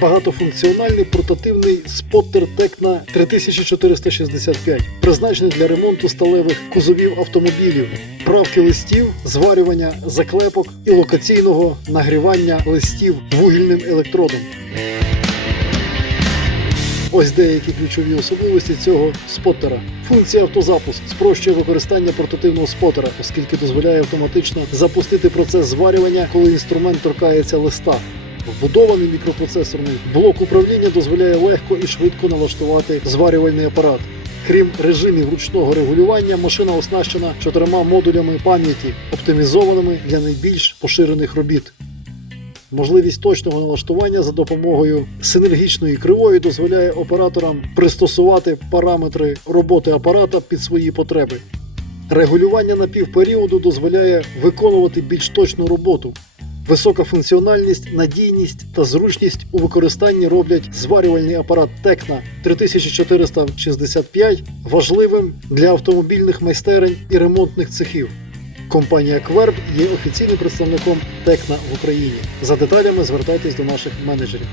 багатофункціональний портативний споттер Текна 3465, призначений для ремонту сталевих кузовів автомобілів, правки листів, зварювання заклепок і локаційного нагрівання листів вугільним електродом. Ось деякі ключові особливості цього споттера. Функція автозапуск спрощує використання портативного споттера, оскільки дозволяє автоматично запустити процес зварювання, коли інструмент торкається листа. Вбудований мікропроцесорний блок управління дозволяє легко і швидко налаштувати зварювальний апарат. Крім режимів ручного регулювання, машина оснащена чотирма модулями пам'яті, оптимізованими для найбільш поширених робіт. Можливість точного налаштування за допомогою синергічної кривої дозволяє операторам пристосувати параметри роботи апарата під свої потреби. Регулювання напівперіоду дозволяє виконувати більш точну роботу. Висока функціональність, надійність та зручність у використанні роблять зварювальний апарат Tecna 3465 важливим для автомобільних майстерень і ремонтних цехів. Компанія Кверб є офіційним представником Текна в Україні. За деталями звертайтесь до наших менеджерів.